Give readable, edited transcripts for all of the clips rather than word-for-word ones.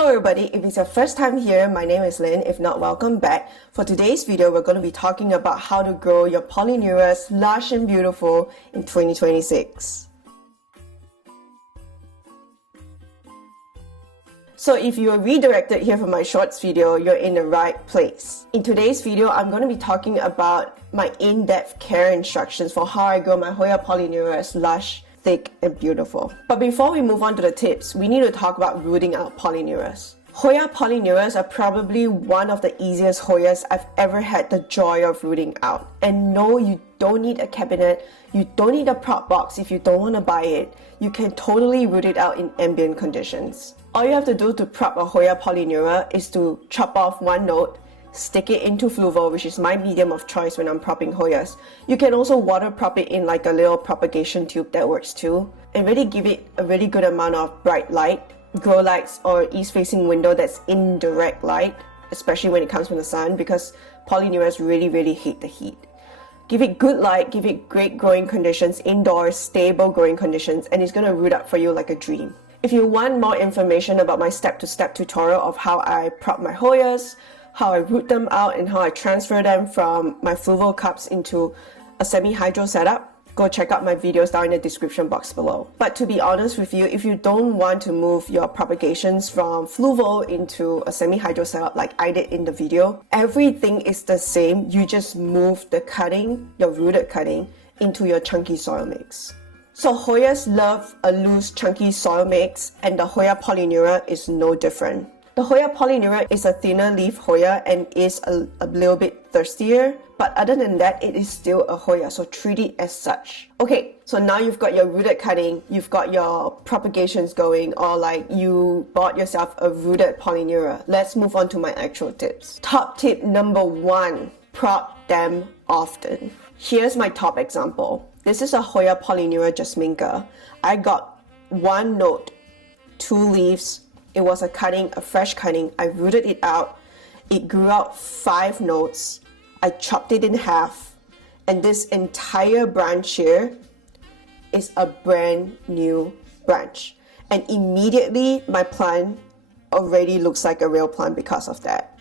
Hello everybody, if it's your first time here, my name is Lynn. If not, welcome back. For today's video, we're going to be talking about how to grow your polyneuras lush and beautiful in 2026. So if you are redirected here from my shorts video, you're in the right place. In today's video, I'm going to be talking about my in-depth care instructions for how I grow my Hoya polyneura lush, thick and beautiful. But before we move on to the tips, we need to talk about rooting out polyneuras. Hoya polyneura are probably one of the easiest Hoyas I've ever had the joy of rooting out. And no, you don't need a cabinet, you don't need a prop box if you don't want to buy it. You can totally root it out in ambient conditions. All you have to do to prop a Hoya polyneura is to chop off one node, stick it into Fluval, which is my medium of choice when I'm propping Hoyas. You can also water prop it in like a little propagation tube, that works too. And really give it a really good amount of bright light, grow lights or east-facing window that's indirect light, especially when it comes from the sun, because polyneuras really hate the heat. Give it good light, give it great growing conditions, indoors, stable growing conditions, and it's gonna root up for you like a dream. If you want more information about my step-to-step tutorial of how I prop my Hoyas, how I root them out and how I transfer them from my Fluval cups into a semi-hydro setup, go check out my videos down in the description box below. But to be honest with you, if you don't want to move your propagations from Fluval into a semi-hydro setup like I did in the video, everything is the same. You just move the cutting, your rooted cutting, into your chunky soil mix. So Hoyas love a loose chunky soil mix, and the Hoya polyneura is no different. The Hoya polyneura is a thinner leaf Hoya and is a little bit thirstier, but other than that, it is still a Hoya, so treat it as such. Okay, so now you've got your rooted cutting, you've got your propagations going, or like you bought yourself a rooted polyneura. Let's move on to my actual tips. Top tip number 1, prop them often. Here's my top example. This is a Hoya polyneura jasminca. I got one node, 2 leaves. It was a cutting, a fresh cutting. I rooted it out. It grew out 5 nodes. I chopped it in half. And this entire branch here is a brand new branch. And immediately my plant already looks like a real plant because of that.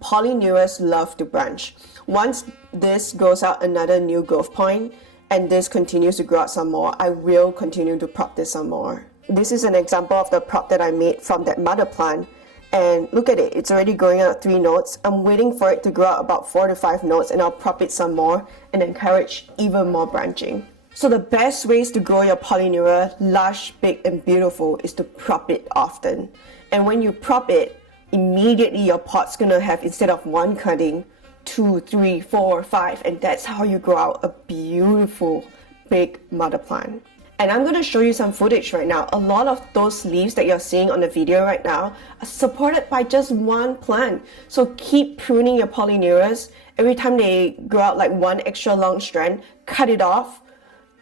Polyneuras love to branch. Once this grows out another new growth point, and this continues to grow out some more, I will continue to prop this some more. This is an example of the prop that I made from that mother plant, and look at it, it's already growing out 3 nodes. I'm waiting for it to grow out about 4 to 5 nodes, and I'll prop it some more and encourage even more branching. So the best ways to grow your polyneura lush, big and beautiful is to prop it often. And when you prop it, immediately your pot's gonna have, instead of 1 cutting, 2, 3, 4, 5, and that's how you grow out a beautiful big mother plant. And I'm going to show you some footage right now. A lot of those leaves that you're seeing on the video right now are supported by just one plant. So keep pruning your polyneuras. Every time they grow out like 1 extra long strand, cut it off,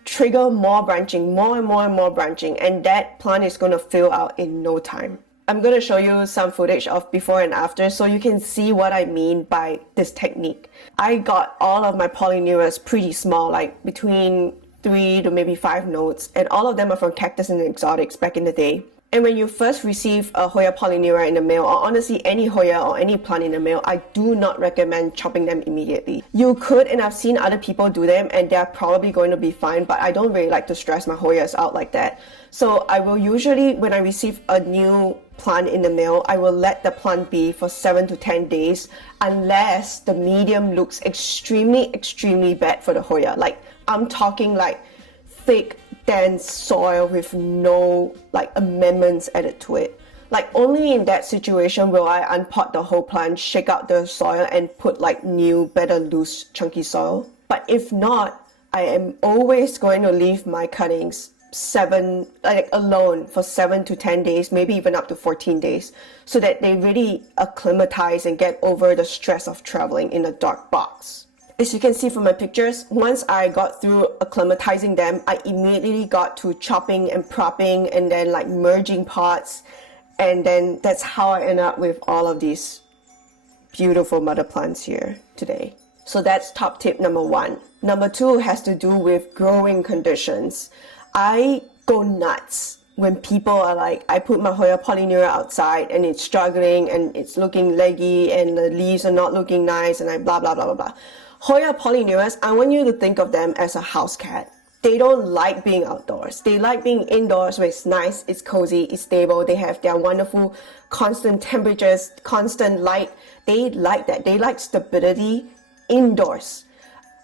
trigger more branching, more and more branching, and that plant is going to fill out in no time. I'm going to show you some footage of before and after so you can see what I mean by this technique. I got all of my polyneuras pretty small, like between 3 to maybe 5 nodes, and all of them are from Cactus and Exotics back in the day. And when you first receive a Hoya polyneura in the mail, or honestly any Hoya or any plant in the mail, I do not recommend chopping them immediately. You could, and I've seen other people do them and they're probably going to be fine, but I don't really like to stress my Hoyas out like that. So I will usually, when I receive a new plant in the mail, I will let the plant be for 7 to 10 days unless the medium looks extremely bad for the Hoya. Like I'm talking like thick, dense soil with no like amendments added to it. Like only in that situation will I unpot the whole plant, shake out the soil and put like new, better loose, chunky soil. But if not, I am always going to leave my cuttings alone for 7 to 10 days, maybe even up to 14 days, so that they really acclimatize and get over the stress of traveling in a dark box. As you can see from my pictures, once I got through acclimatizing them, I immediately got to chopping and propping and then like merging pots, and then that's how I end up with all of these beautiful mother plants here today. So that's top tip number 1. Number 2 has to do with growing conditions. I go nuts when people are like, I put my Hoya polyneura outside and it's struggling and it's looking leggy and the leaves are not looking nice and I blah, blah, blah, blah, blah. Hoya polyneuras, I want you to think of them as a house cat. They don't like being outdoors. They like being indoors where it's nice, it's cozy, it's stable. They have their wonderful constant temperatures, constant light. They like that. They like stability indoors.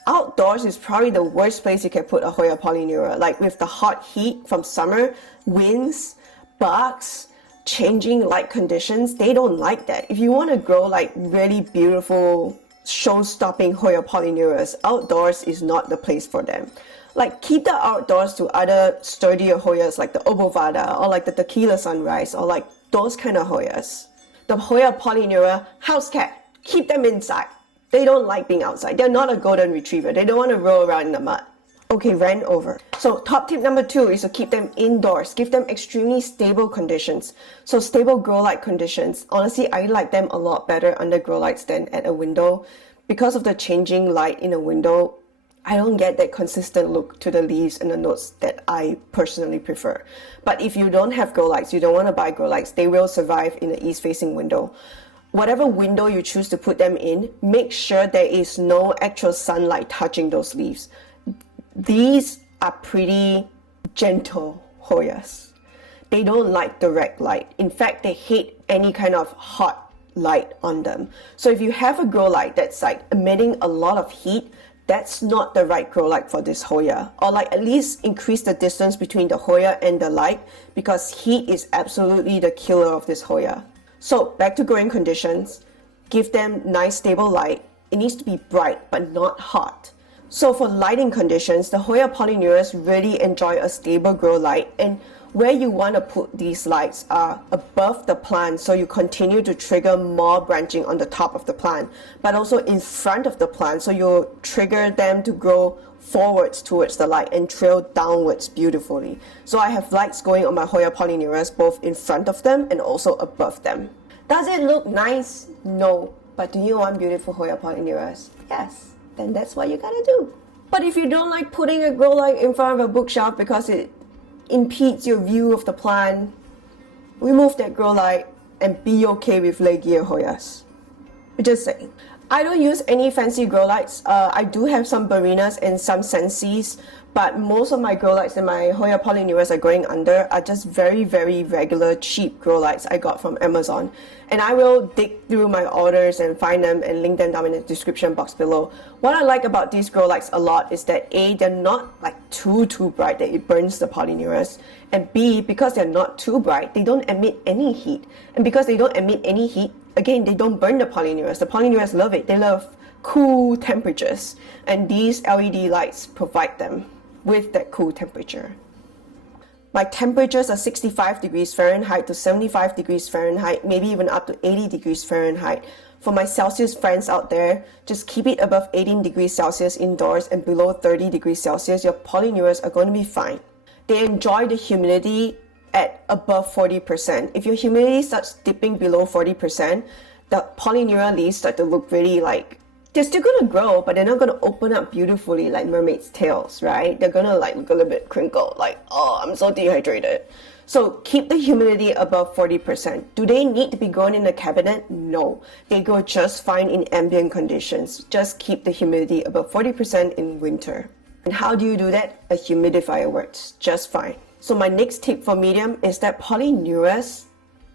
Outdoors is probably the worst place you can put a Hoya polyneura. Like with the hot heat from summer, winds, bugs, changing light conditions, they don't like that. If you want to grow like really beautiful, show-stopping Hoya polyneuras, outdoors is not the place for them. Like keep the outdoors to other sturdier Hoyas like the Obovada or like the Tequila Sunrise or like those kind of Hoyas. The Hoya polyneura, house cat, keep them inside. They don't like being outside. They're not a golden retriever. They don't want to roll around in the mud. Okay, rant over. So top tip number 2 is to keep them indoors. Give them extremely stable conditions. So stable grow light conditions. Honestly, I like them a lot better under grow lights than at a window. Because of the changing light in a window, I don't get that consistent look to the leaves and the notes that I personally prefer. But if you don't have grow lights, you don't want to buy grow lights, they will survive in the east-facing window. Whatever window you choose to put them in, make sure there is no actual sunlight touching those leaves. These are pretty gentle Hoyas. They don't like direct light. In fact, they hate any kind of hot light on them. So if you have a grow light that's like emitting a lot of heat, that's not the right grow light for this Hoya. Or like at least increase the distance between the Hoya and the light, because heat is absolutely the killer of this Hoya. So back to growing conditions, give them nice stable light. It needs to be bright but not hot. So for lighting conditions, the Hoya polyneuras really enjoy a stable grow light, and where you want to put these lights are above the plant, so you continue to trigger more branching on the top of the plant, but also in front of the plant, so you trigger them to grow forwards towards the light and trail downwards beautifully. So I have lights going on my Hoya polyneuras both in front of them and also above them. Does it look nice? No. But do you want beautiful Hoya polyneuras? Yes. Then that's what you gotta do. But if you don't like putting a grow light in front of a bookshelf because it impedes your view of the plant, remove that grow light and be okay with leggier Hoyas. Just saying. I don't use any fancy grow lights. I do have some Barinas and some Sensis, but most of my grow lights that my Hoya polyneuras are growing under are just very, very regular, cheap grow lights I got from Amazon. And I will dig through my orders and find them and link them down in the description box below. What I like about these grow lights a lot is that A, they're not like too bright that it burns the polyneuras. And B, because they're not too bright, they don't emit any heat. And because they don't emit any heat, again, they don't burn the polyneuras. The polyneuras love it. They love cool temperatures. And these LED lights provide them with that cool temperature. My temperatures are 65 degrees Fahrenheit to 75 degrees Fahrenheit, maybe even up to 80 degrees Fahrenheit. For my Celsius friends out there, just keep it above 18 degrees Celsius indoors and below 30 degrees Celsius. Your polyneuras are going to be fine. They enjoy the humidity at above 40%. If your humidity starts dipping below 40%, the polyneura leaves start to look really like, they're still gonna grow, but they're not gonna open up beautifully like mermaid's tails, right? They're gonna like look a little bit crinkled, like, oh, I'm so dehydrated. So keep the humidity above 40%. Do they need to be grown in a cabinet? No. They grow just fine in ambient conditions. Just keep the humidity above 40% in winter. And how do you do that? A humidifier works just fine. So my next tip for medium is that polyneuras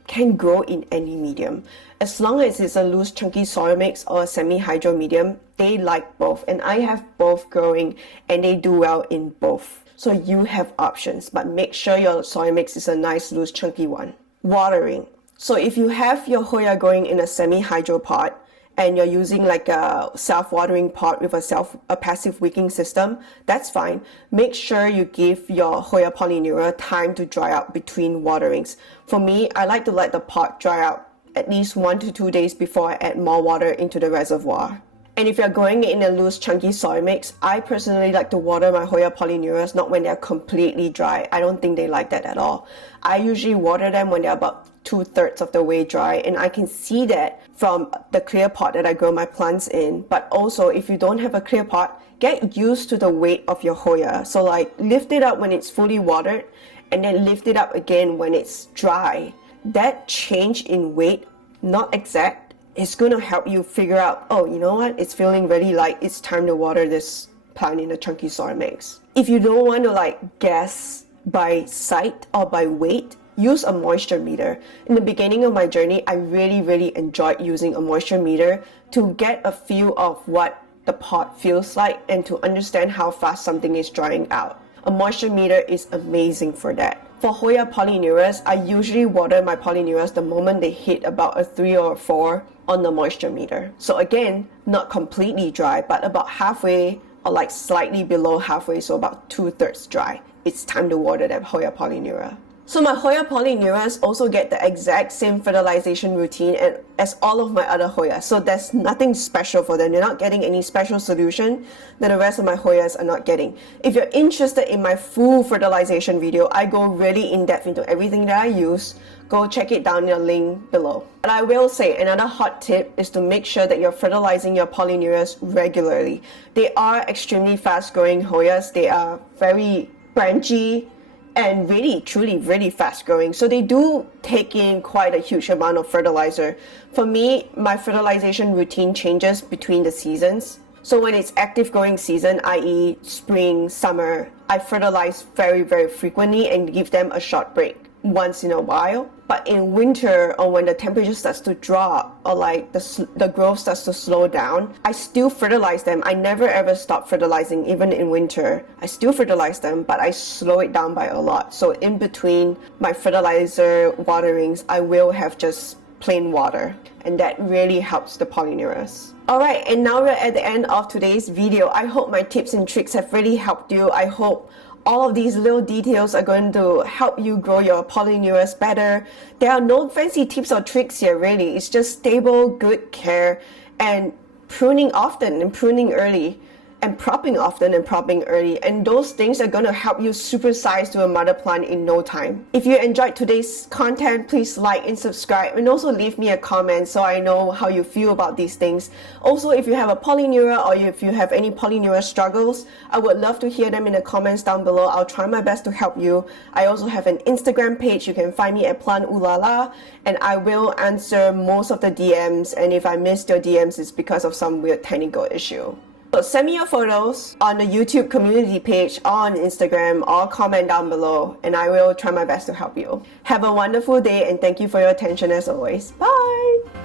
can grow in any medium. As long as it's a loose chunky soil mix or a semi-hydro medium, they like both. And I have both growing and they do well in both. So you have options, but make sure your soil mix is a nice loose chunky one. Watering. So if you have your Hoya growing in a semi-hydro pot, and you're using like a self-watering pot with a passive wicking system, that's fine. Make sure you give your Hoya polyneura time to dry out between waterings. For me, I like to let the pot dry out at least 1 to 2 days before I add more water into the reservoir. And if you're growing it in a loose chunky soil mix, I personally like to water my Hoya polyneuras not when they're completely dry. I don't think they like that at all. I usually water them when they're about 2/3 of the way dry, and I can see that from the clear pot that I grow my plants in. But also, if you don't have a clear pot, get used to the weight of your Hoya. So like lift it up when it's fully watered and then lift it up again when it's dry. That change in weight, not exact, is going to help you figure out, oh, you know what, it's feeling really light, it's time to water this plant in a chunky soil mix. If you don't want to guess by sight or by weight, use a moisture meter. In the beginning of my journey, I really enjoyed using a moisture meter to get a feel of what the pot feels like and to understand how fast something is drying out. A moisture meter is amazing for that. For Hoya polyneuras, I usually water my polyneuras the moment they hit about a 3 or a 4 on the moisture meter. So again, not completely dry, but about halfway or slightly below halfway, so about 2/3 dry. It's time to water that Hoya polyneura. So my Hoya polyneuras also get the exact same fertilization routine as all of my other Hoyas. So there's nothing special for them. They're not getting any special solution that the rest of my Hoyas are not getting. If you're interested in my full fertilization video, I go really in depth into everything that I use. Go check it down in the link below. But I will say another hot tip is to make sure that you're fertilizing your polyneuras regularly. They are extremely fast growing Hoyas. They are very branchy and really fast growing. So they do take in quite a huge amount of fertilizer. For me, my fertilization routine changes between the seasons. So when it's active growing season, i.e. spring, summer, I fertilize very frequently and give them a short break once in a while. But in winter, or when the temperature starts to drop, or the growth starts to slow down, I still fertilize them. I never ever stop fertilizing, even in winter. I still fertilize them, but I slow it down by a lot. So in between my fertilizer waterings, I will have just plain water, and that really helps the polyneuras. Alright, and now we're at the end of today's video. I hope my tips and tricks have really helped you. I hope all of these little details are going to help you grow your polyneuras better. There are no fancy tips or tricks here, really. It's just stable, good care, and pruning often and pruning early, and propping often and propping early. And those things are going to help you supersize to a mother plant in no time. If you enjoyed today's content, please like and subscribe, and also leave me a comment so I know how you feel about these things. Also, if you have a polyneura or if you have any polyneura struggles, I would love to hear them in the comments down below. I'll try my best to help you. I also have an Instagram page. You can find me at plantulala, and I will answer most of the DMs, and if I missed your DMs, it's because of some weird technical issue. So send me your photos on the YouTube community page or on Instagram, or comment down below, and I will try my best to help you. Have a wonderful day, and thank you for your attention as always. Bye!